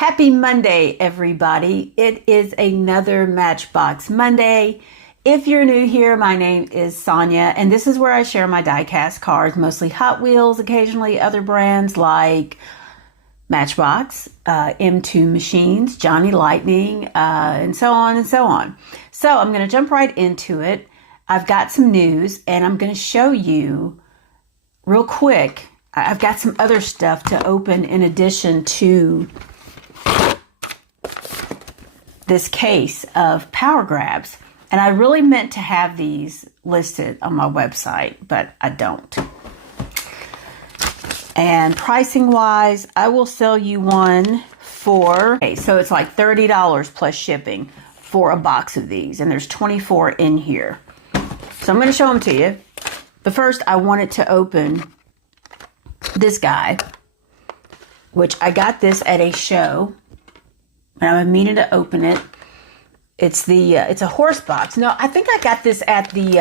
Happy Monday, everybody. It is another Matchbox Monday. If you're new here, my name is Sonia, and this is where I share my die-cast cars, mostly Hot Wheels, occasionally other brands like Matchbox, M2 Machines, Johnny Lightning, and so on and so on. So I'm going to jump right into it. I've got some news, and I'm going to show you real quick. I've got some other stuff to open in addition to this case of Power Grabs. And I really meant to have these listed on my website, but I don't. And pricing wise, I will sell you one for, okay, so it's like $30 plus shipping for a box of these. And there's 24 in here. So I'm going to show them to you. But first, I wanted to open this guy, which I got this at a show. And I've been meaning to open it. It's a horse box. No, I think I got this at the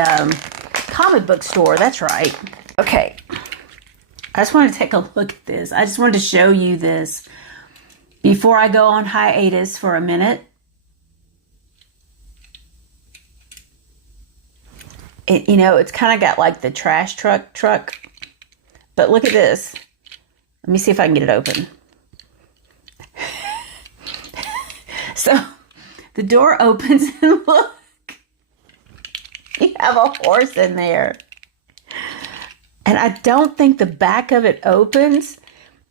comic book store. That's right. Okay. I just wanted to take a look at this. I just wanted to show you this before I go on hiatus for a minute. It's kind of got like the trash truck. But look at this. Let me see if I can get it open. So the door opens and look, you have a horse in there. And I don't think the back of it opens,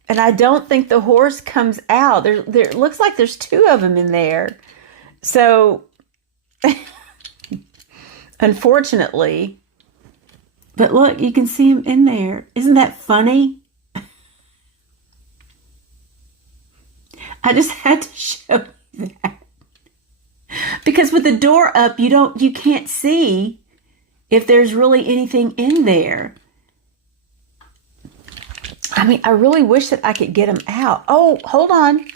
and I don't think the horse comes out. There looks like there's two of them in there. So, unfortunately, but look, you can see him in there. Isn't that funny? I just had to show you that. Because with the door up, you can't see if there's really anything in there. I mean, I really wish that I could get them out. Oh, hold on.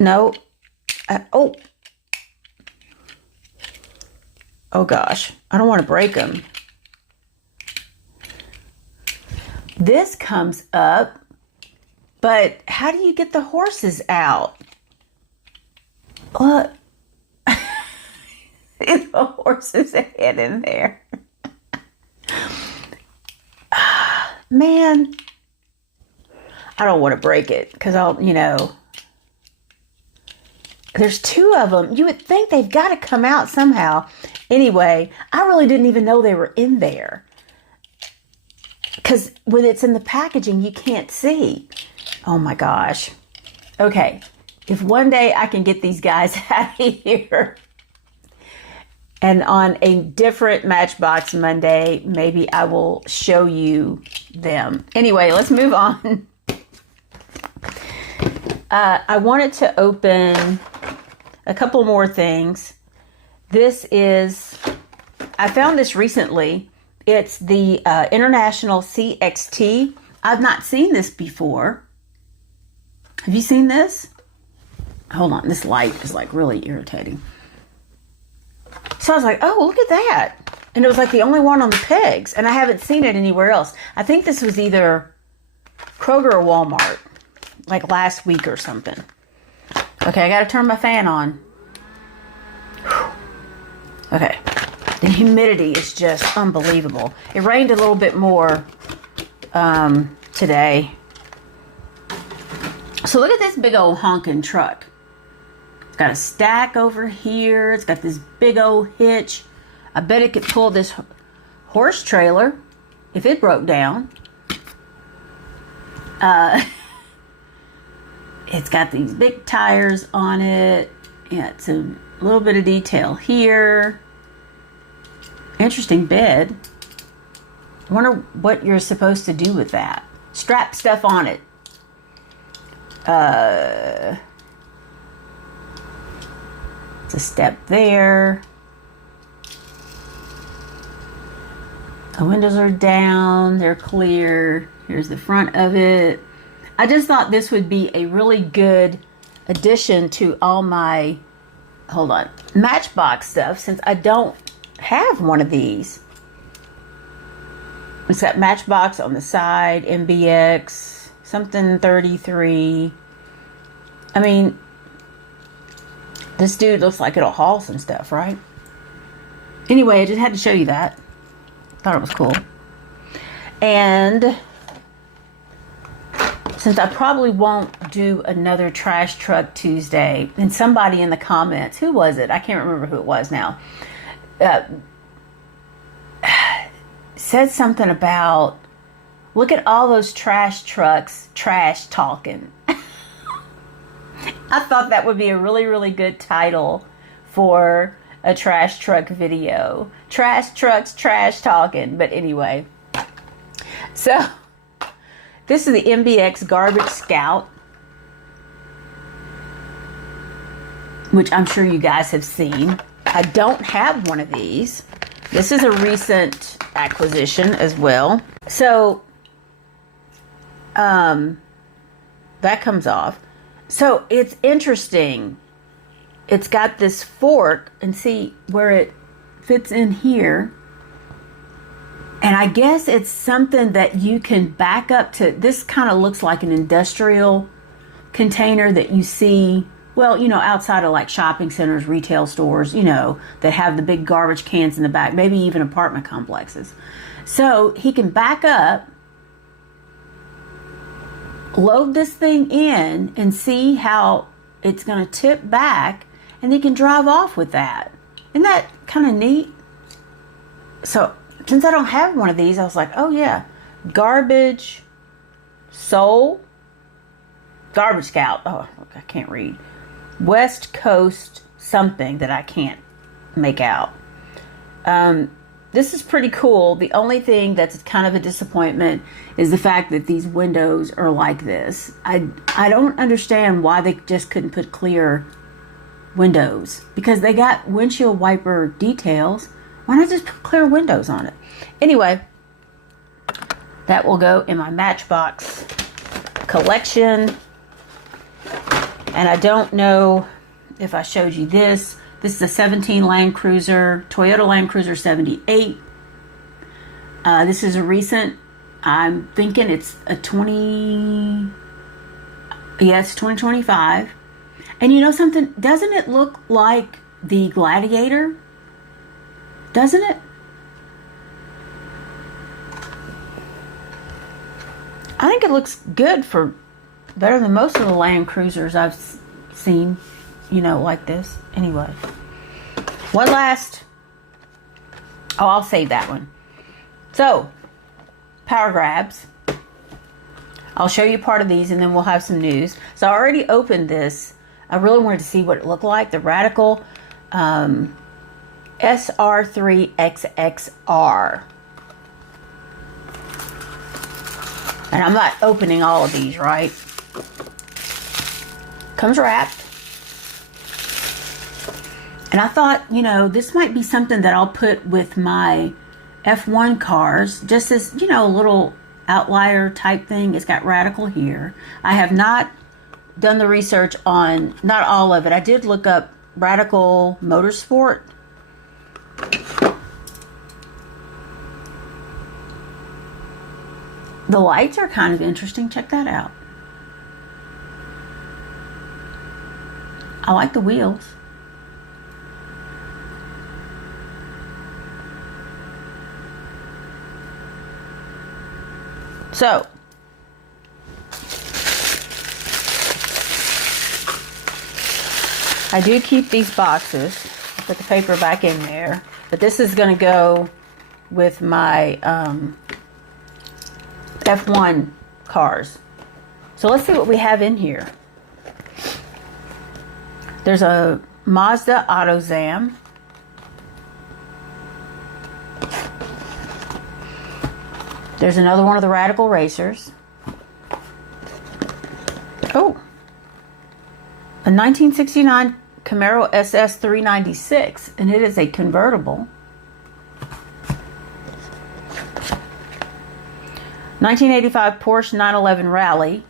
No. Oh gosh. I don't want to break them. This comes up, but how do you get the horses out? Look. It's a horse's head in there. Man. I don't want to break it because there's two of them. You would think they've got to come out somehow. Anyway, I really didn't even know they were in there. Because when it's in the packaging, you can't see. Oh my gosh. Okay. If one day I can get these guys out of here, and on a different Matchbox Monday, maybe I will show you them. Anyway, let's move on. I wanted to open a couple more things. I found this recently. It's the International CXT. I've not seen this before. Have you seen this? Hold on, this light is like really irritating. So I was like, oh, look at that. And it was like the only one on the pegs, and I haven't seen it anywhere else. I think this was either Kroger or Walmart, like last week or something. Okay, I got to turn my fan on. Whew. Okay, the humidity is just unbelievable. It rained a little bit more today. So look at this big old honking truck. It's got a stack over here. It's got this big old hitch. I bet it could pull this horse trailer if it broke down. It's got these big tires on it. Yeah, it's a little bit of detail here. Interesting bed. I wonder what you're supposed to do with that. Strap stuff on it. It's a step there. The windows are down. They're clear. Here's the front of it. I just thought this would be a really good addition to all my, Matchbox stuff, since I don't have one of these. It's got Matchbox on the side, MBX, something 33. I mean, this dude looks like it'll haul some stuff, right? Anyway, I just had to show you that. Thought it was cool. And since I probably won't do another Trash Truck Tuesday, and somebody in the comments, who was it? I can't remember who it was now, said something about, look at all those trash trucks trash talking. I thought that would be a really, really good title for a trash truck video. Trash trucks trash talking. But anyway, so this is the MBX Garbage Scout, which I'm sure you guys have seen. I don't have one of these. This is a recent acquisition as well. So that comes off. So it's interesting. It's got this fork, and see where it fits in here. And I guess it's something that you can back up to. This kind of looks like an industrial container that you see, well, you know, outside of like shopping centers, retail stores, you know, that have the big garbage cans in the back, maybe even apartment complexes. So he can back up, load this thing in, and see how it's going to tip back, and he can drive off with that. Isn't that kind of neat? So since I don't have one of these, I was like, oh yeah, Garbage Scout. Oh, I can't read. West Coast something that I can't make out. This is pretty cool. The only thing that's kind of a disappointment is the fact that these windows are like this. I don't understand why they just couldn't put clear windows, because they got windshield wiper details. Why not just put clear windows on it? Anyway, that will go in my Matchbox collection. And I don't know if I showed you this. This is a 17 Land Cruiser, Toyota Land Cruiser 78. This is a recent, I'm thinking it's a 2025. And you know something? Doesn't it look like the Gladiator? Doesn't it? I think it looks good, for better than most of the Land Cruisers I've seen, you know, like this. Anyway, one last, I'll save that one. So, power grabs. I'll show you part of these, and then we'll have some news. So I already opened this. I really wanted to see what it looked like. The Radical SR3XXR. And I'm not opening all of these, right? Comes wrapped. And I thought, you know, this might be something that I'll put with my F1 cars, just as, you know, a little outlier type thing. It's got Radical here. I have not done the research on, not all of it. I did look up Radical Motorsport. The lights are kind of interesting. Check that out. I like the wheels. So, I do keep these boxes. Put the paper back in there. But this is going to go with my F1 cars. So let's see what we have in here. There's a Mazda AutoZam. There's another one of the Radical Racers. Oh, a 1969 Camaro SS 396, and it is a convertible. 1985 Porsche 911 Rally,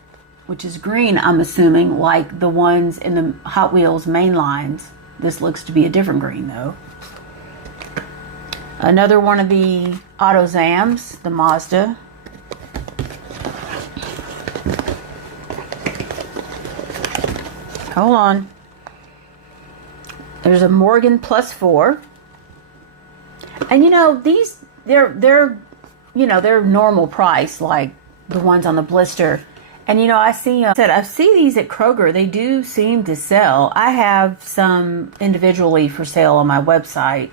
which is green, I'm assuming, like the ones in the Hot Wheels main lines. This looks to be a different green, though. Another one of the AutoZams, the Mazda. Hold on. There's a Morgan plus 4. And you know, these, they're normal price, like the ones on the blister. And you know, I see these at Kroger. They do seem to sell. I have some individually for sale on my website,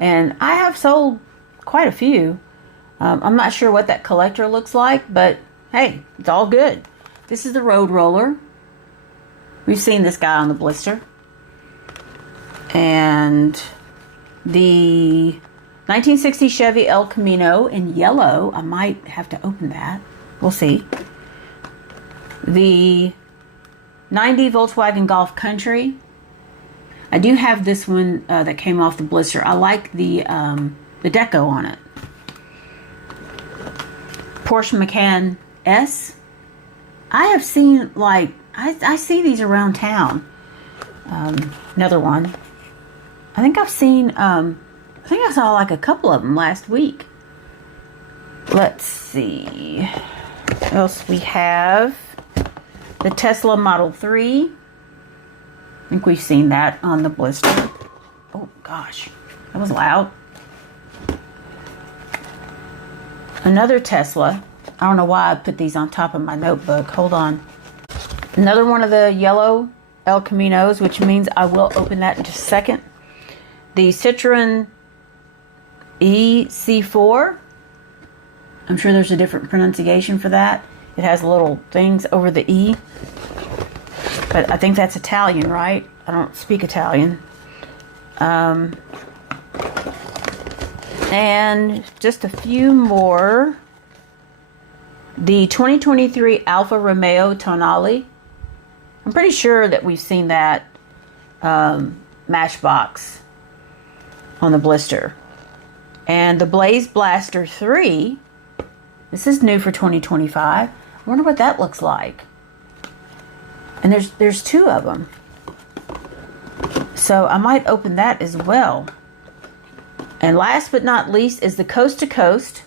and I have sold quite a few. I'm not sure what that collector looks like, but hey, it's all good. This is the Road Roller. We've seen this guy on the blister. And the 1960 Chevy El Camino in yellow. I might have to open that. We'll see. The 90 Volkswagen Golf Country. I do have this one that came off the blister. I like the deco on it. Porsche Macan S. I have seen, like, I see these around town. Another one. I think I've seen, I think I saw like a couple of them last week. Let's see. What else we have? The Tesla Model 3. I think we've seen that on the blister. Oh gosh, that was loud. Another Tesla. I don't know why I put these on top of my notebook. Hold on. Another one of the yellow El Caminos, which means I will open that in just a second. The Citroen EC4. I'm sure there's a different pronunciation for that. It has little things over the E. But I think that's Italian, right? I don't speak Italian. And just a few more. The 2023 Alfa Romeo Tonale. I'm pretty sure that we've seen that Matchbox on the blister. And the Blaze Blaster 3. This is new for 2025. I wonder what that looks like. And there's two of them. So I might open that as well. And last but not least is the Coast to Coast.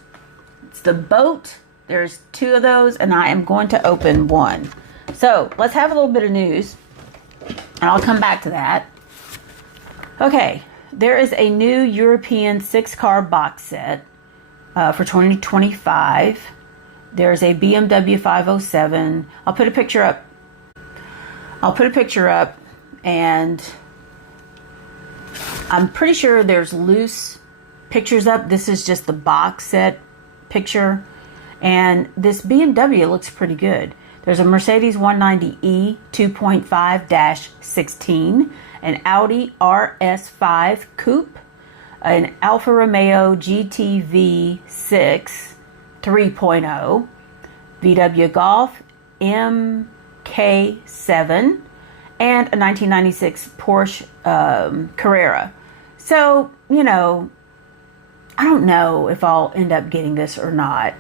It's the boat. There's two of those, and I am going to open one. So let's have a little bit of news, and I'll come back to that. Okay, there is a new European 6-car box set for 2025. There's a BMW 507. I'll put a picture up, and I'm pretty sure there's loose pictures up. This is just the box set picture. And this BMW looks pretty good. There's a Mercedes 190e 2.5-16, an Audi RS5 Coupe, an Alfa Romeo GTV 6 3.0, VW Golf MK7, and a 1996 Porsche Carrera. So, you know, I don't know if I'll end up getting this or not.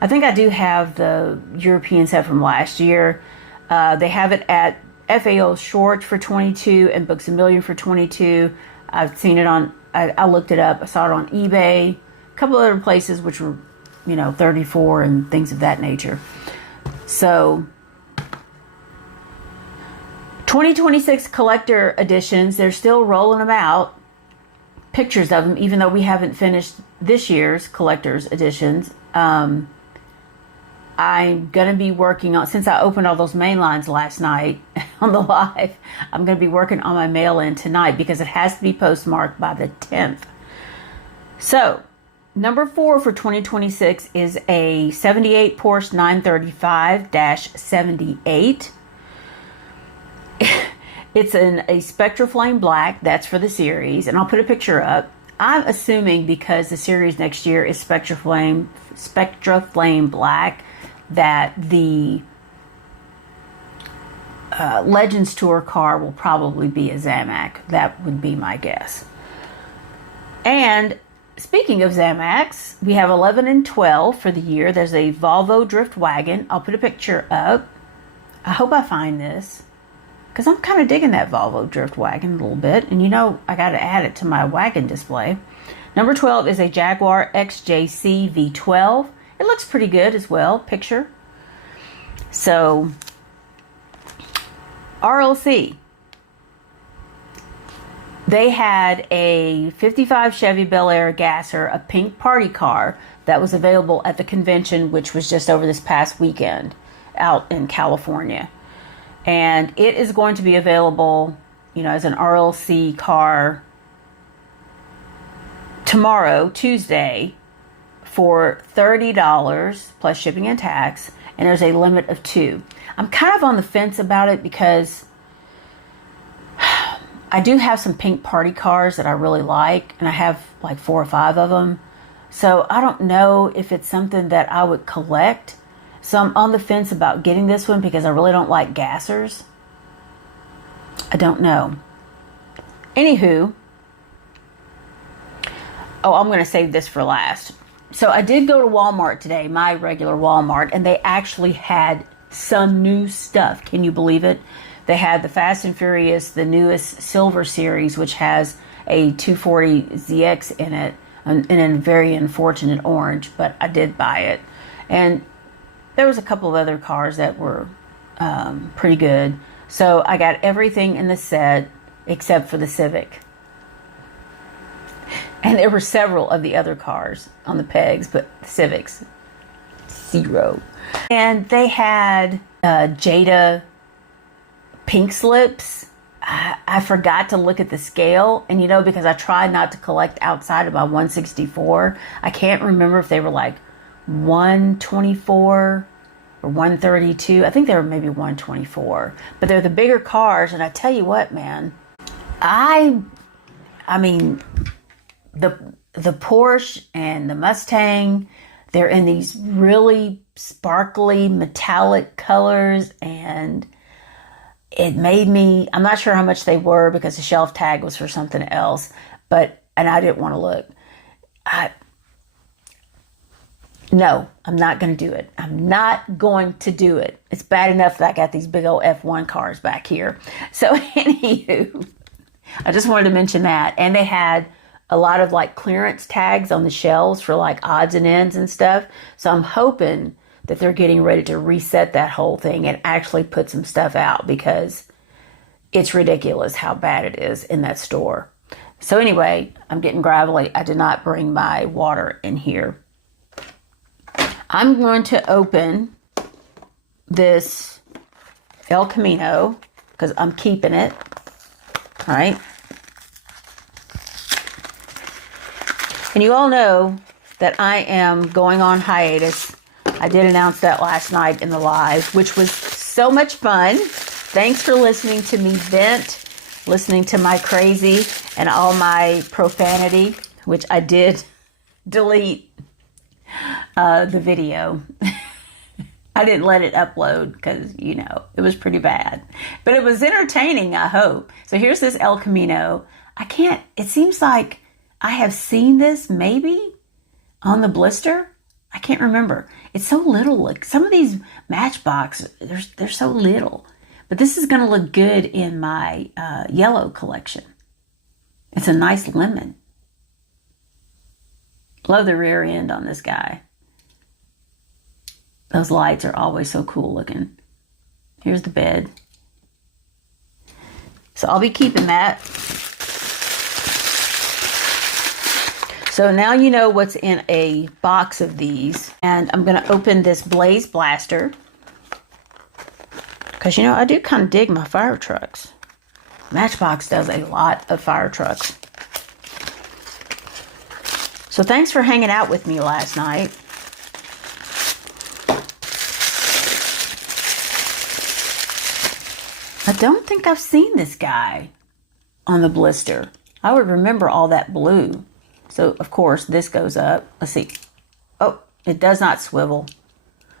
I think I do have the European set from last year. They have it at FAO Short for 22 and Books A Million for 22. I've seen it on, I looked it up. I saw it on eBay. A couple other places which were, you know, 34 and things of that nature. So 2026 collector editions, they're still rolling them out. Pictures of them, even though we haven't finished this year's collector's editions. I'm going to be working on, since I opened all those main lines last night on the live, I'm going to be working on my mail-in tonight because it has to be postmarked by the 10th. So, number 4 for 2026 is a 78 Porsche 935-78. It's a Spectra Flame Black. That's for the series, and I'll put a picture up. I'm assuming because the series next year is Spectra Flame Black, that the Legends Tour car will probably be a Zamac. That would be my guess. And speaking of Zamacs, we have 11 and 12 for the year. There's a Volvo Drift Wagon. I'll put a picture up. I hope I find this, because I'm kind of digging that Volvo Drift Wagon a little bit. And you know, I got to add it to my wagon display. Number 12 is a Jaguar XJC V12. It looks pretty good as well, picture. So, RLC. They had a 55 Chevy Bel Air Gasser, a pink party car that was available at the convention, which was just over this past weekend out in California. And it is going to be available, you know, as an RLC car tomorrow, Tuesday, for $30 plus shipping and tax. And there's a limit of 2. I'm kind of on the fence about it because I do have some pink party cars that I really like, and I have like 4 or 5 of them. So I don't know if it's something that I would collect. So I'm on the fence about getting this one because I really don't like gassers. I don't know. Anywho, oh, I'm going to save this for last. So I did go to Walmart today, my regular Walmart, and they actually had some new stuff. Can you believe it? They had the Fast and Furious, the newest Silver Series, which has a 240ZX in it, in a very unfortunate orange, but I did buy it. And there was a couple of other cars that were pretty good. So I got everything in the set except for the Civic. And there were several of the other cars on the pegs, but the Civics, 0. And they had Jada pink slips. I forgot to look at the scale, and you know, because I tried not to collect outside of my 164, I can't remember if they were like 124 or 132. I think they were maybe 124, but they're the bigger cars. And I tell you what, man, I mean, the Porsche and the Mustang, they're in these really sparkly metallic colors, and it made me, I'm not sure how much they were because the shelf tag was for something else, and I didn't want to look. No, I'm not going to do it. I'm not going to do it. It's bad enough that I got these big old F1 cars back here. So anywho, I just wanted to mention that. And they had a lot of like clearance tags on the shelves for like odds and ends and stuff. So I'm hoping that they're getting ready to reset that whole thing and actually put some stuff out, because it's ridiculous how bad it is in that store. So anyway, I'm getting gravelly. I did not bring my water in here. I'm going to open this El Camino because I'm keeping it. All right. And you all know that I am going on hiatus. I did announce that last night in the live, which was so much fun. Thanks for listening to me vent, listening to my crazy and all my profanity, which I did delete the video. I didn't let it upload because, you know, it was pretty bad. But it was entertaining, I hope. So here's this El Camino. It seems like I have seen this maybe on the blister. I can't remember. It's so little. Like some of these Matchbox, they're so little. But this is going to look good in my yellow collection. It's a nice lemon. Love the rear end on this guy. Those lights are always so cool looking. Here's the bed. So I'll be keeping that. So now you know what's in a box of these. And I'm going to open this Blaze Blaster. Because, you know, I do kind of dig my fire trucks. Matchbox does a lot of fire trucks. So thanks for hanging out with me last night. I don't think I've seen this guy on the blister. I would remember all that blue. So, of course, this goes up. Let's see. Oh, it does not swivel,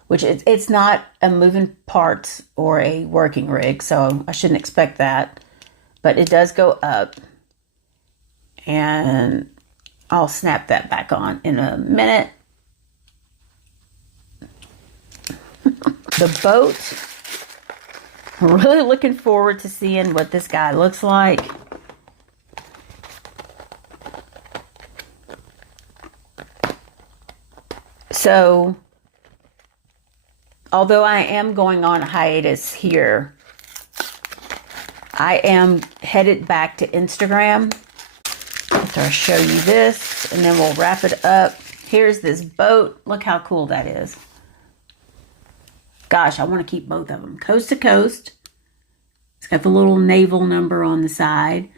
which it's not a moving parts or a working rig, so I shouldn't expect that. But it does go up, and I'll snap that back on in a minute. The boat. I'm really looking forward to seeing what this guy looks like. So, although I am going on hiatus here, I am headed back to Instagram. So I'll show you this and then we'll wrap it up. Here's this boat. Look how cool that is. Gosh, I want to keep both of them. Coast to coast. It's got the little naval number on the side.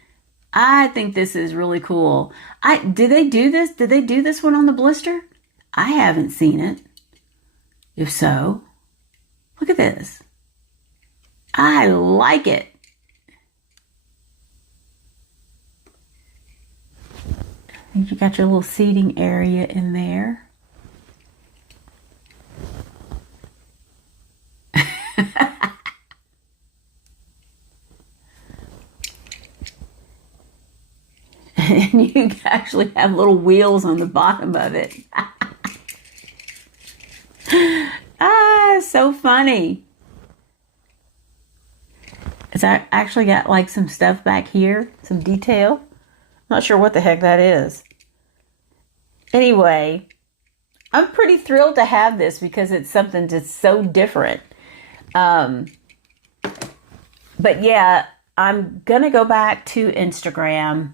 I think this is really cool. Did they do this? Did they do this one on the blister? I haven't seen it. If so, look at this. I like it. You got your little seating area in there. And you actually have little wheels on the bottom of it. So funny. It's actually got like some stuff back here, some detail. Not sure what the heck that is. Anyway, I'm pretty thrilled to have this because it's something that's so different. But yeah, I'm going to go back to Instagram.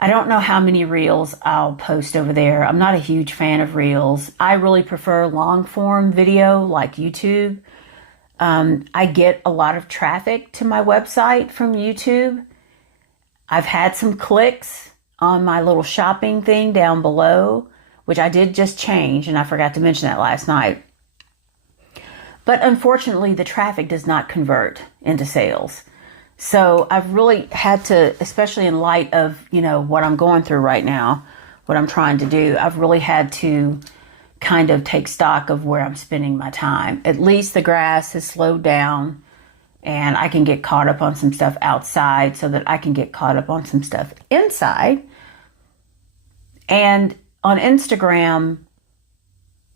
I don't know how many reels I'll post over there. I'm not a huge fan of reels. I really prefer long form video like YouTube. I get a lot of traffic to my website from YouTube. I've had some clicks on my little shopping thing down below, which I did just change, and I forgot to mention that last night. But unfortunately, the traffic does not convert into sales. So I've really had to, especially in light of, what I'm going through right now, what I'm trying to do, I've really had to kind of take stock of where I'm spending my time. At least the grass has slowed down and I can get caught up on some stuff outside so that I can get caught up on some stuff inside. And on Instagram,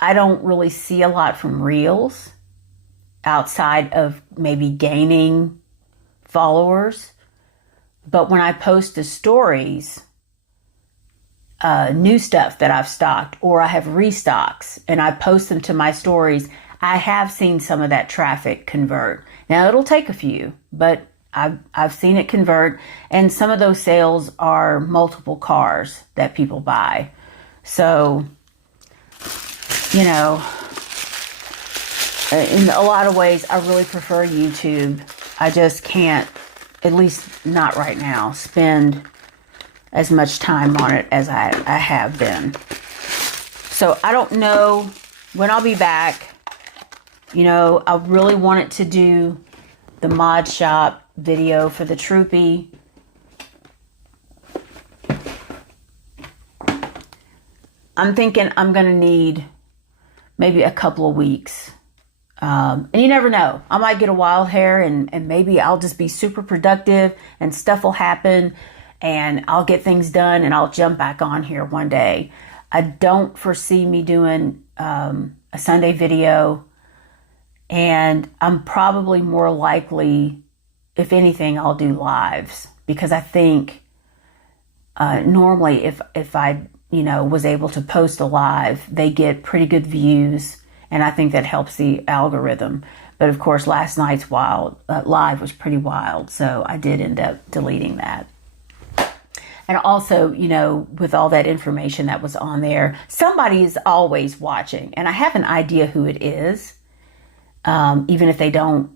I don't really see a lot from reels outside of maybe gaining followers. But when I post the stories, new stuff that I've stocked or I have restocks and I post them to my stories, I have seen some of that traffic convert. Now it'll take a few, but I've seen it convert, and some of those sales are multiple cars that people buy. So, in a lot of ways, I really prefer YouTube. I just can't, at least not right now, spend as much time on it as I have been. So I don't know when I'll be back. I really wanted to do the mod shop video for the Troopy. I'm thinking I'm going to need maybe a couple of weeks. And you never know. I might get a wild hair and maybe I'll just be super productive and stuff will happen and I'll get things done and I'll jump back on here one day. I don't foresee me doing a Sunday video, and I'm probably more likely, if anything, I'll do lives, because I think normally if I was able to post a live, they get pretty good views, and I think that helps the algorithm. But of course, last night's live was pretty wild, so I did end up deleting that. And also, with all that information that was on there, somebody is always watching, and I have an idea who it is. Even if they don't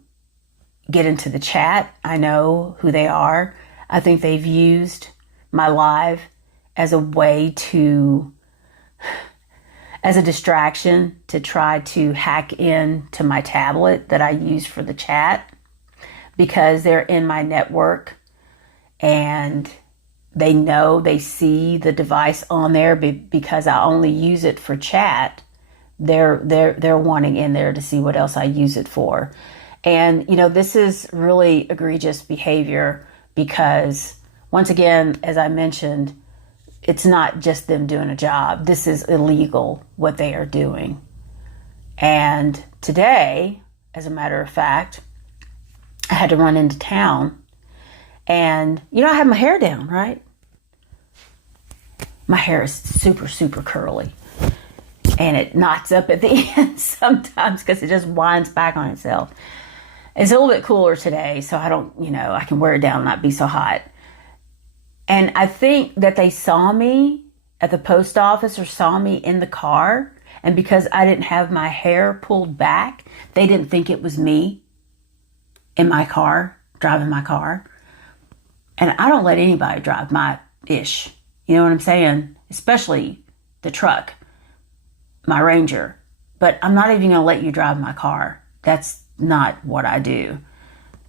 get into the chat, I know who they are. I think they've used my live as a way as a distraction to try to hack in to my tablet that I use for the chat, because they're in my network and they see the device on there because I only use it for chat. They're wanting in there to see what else I use it for. And, this is really egregious behavior because, once again, as I mentioned, it's not just them doing a job. This is illegal, what they are doing. And today, as a matter of fact, I had to run into town. And, I have my hair down, right? My hair is super, super curly. And it knots up at the end sometimes because it just winds back on itself. It's a little bit cooler today, so I don't, I can wear it down and not be so hot. And I think that they saw me at the post office or saw me in the car. And because I didn't have my hair pulled back, they didn't think it was me in my car, driving my car. And I don't let anybody drive my ish. You know what I'm saying? Especially the truck, my Ranger. But I'm not even going to let you drive my car. That's not what I do.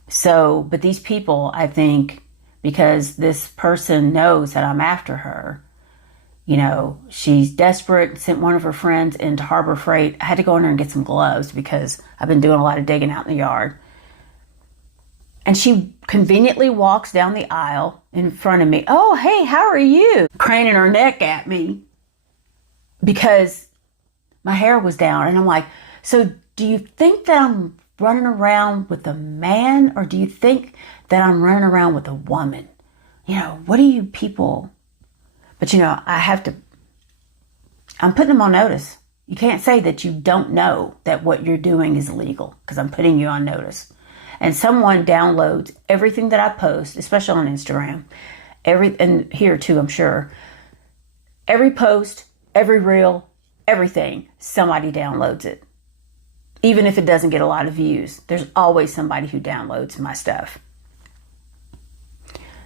So, but these people, I think, because this person knows that I'm after her, she's desperate, sent one of her friends into Harbor Freight. I had to go in there and get some gloves because I've been doing a lot of digging out in the yard. And she conveniently walks down the aisle in front of me. Oh, hey, how are you? Craning her neck at me because my hair was down. And I'm like, so do you think that I'm running around with a man, or do you think that I'm running around with a woman? What do you people... But I'm putting them on notice. You can't say that you don't know that what you're doing is illegal, because I'm putting you on notice. And someone downloads everything that I post, especially on Instagram, and here too, I'm sure. Every post, every reel, everything, somebody downloads it. Even if it doesn't get a lot of views, there's always somebody who downloads my stuff.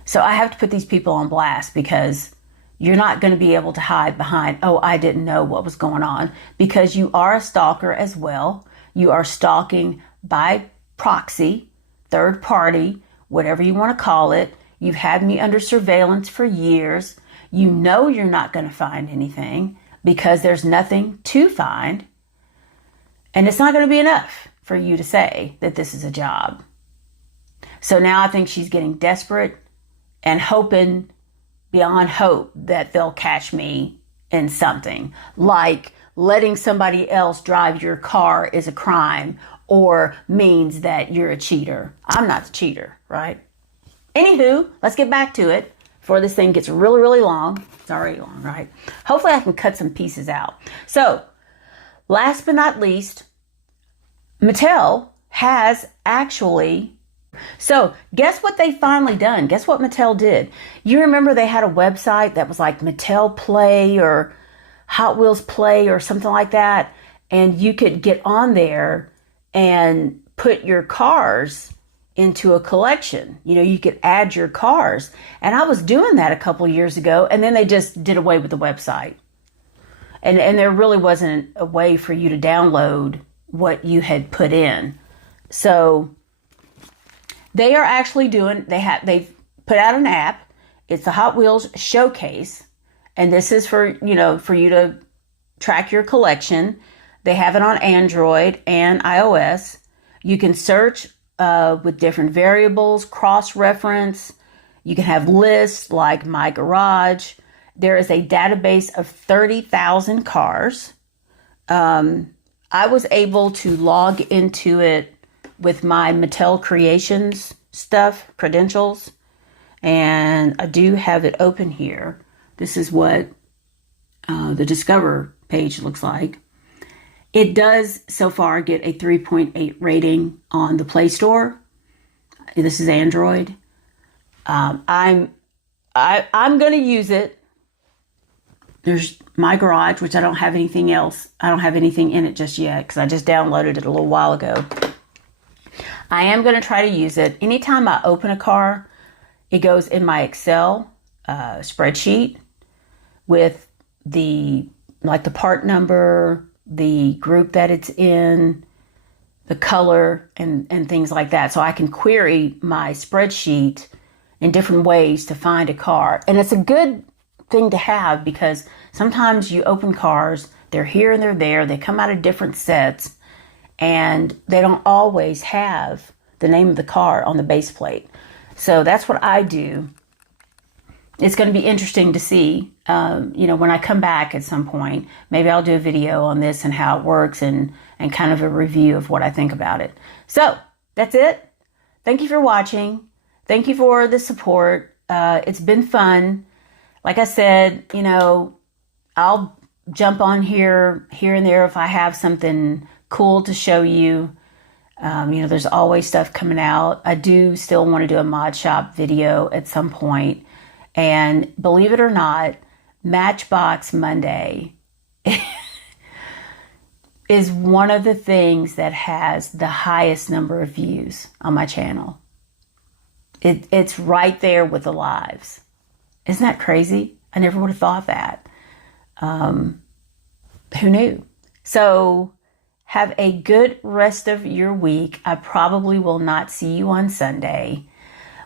So I have to put these people on blast, because you're not going to be able to hide behind, oh, I didn't know what was going on, because you are a stalker as well. You are stalking by proxy, third party, whatever you want to call it. You've had me under surveillance for years. You know you're not going to find anything because there's nothing to find. And it's not going to be enough for you to say that this is a job. So now I think she's getting desperate and hoping beyond hope that they'll catch me in something, like letting somebody else drive your car is a crime or means that you're a cheater. I'm not the cheater, right? Anywho, let's get back to it before this thing gets really, really long. It's already long, right? Hopefully I can cut some pieces out. So, last but not least, Mattel has actually... So, guess what they finally done? Guess what Mattel did? You remember they had a website that was like Mattel Play or Hot Wheels Play or something like that, and you could get on there and put your cars into a collection. You could add your cars. And I was doing that a couple years ago, and then they just did away with the website. And there really wasn't a way for you to download what you had put in. So they are actually doing, they've put out an app. It's the Hot Wheels Showcase. And this is for you to track your collection. They have it on Android and iOS. You can search with different variables, cross-reference. You can have lists like My Garage. There is a database of 30,000 cars. I was able to log into it with my Mattel Creations stuff, credentials. And I do have it open here. This is what the Discover page looks like. It does so far get a 3.8 rating on the Play Store. This is Android. I'm going to use it. There's My Garage, which I don't have anything else. I don't have anything in it just yet because I just downloaded it a little while ago. I am going to try to use it. Anytime I open a car, it goes in my Excel spreadsheet with the part number, the group that it's in, the color, and things like that. So I can query my spreadsheet in different ways to find a car. And it's a good thing to have because sometimes you open cars, they're here and they're there, they come out of different sets, and they don't always have the name of the car on the base plate. So that's what I do. It's going to be interesting to see, when I come back at some point, maybe I'll do a video on this and how it works and kind of a review of what I think about it. So that's it. Thank you for watching. Thank you for the support. It's been fun. Like I said, I'll jump on here and there if I have something cool to show you. There's always stuff coming out. I do still want to do a mod shop video at some point. And believe it or not, Matchbox Monday is one of the things that has the highest number of views on my channel. It's right there with the lives. Isn't that crazy? I never would have thought that. Who knew? So have a good rest of your week. I probably will not see you on Sunday.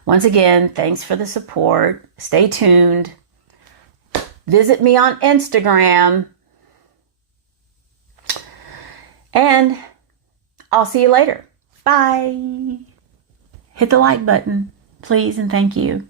Once again, thanks for the support. Stay tuned. Visit me on Instagram. And I'll see you later. Bye. Hit the like button, please, and thank you.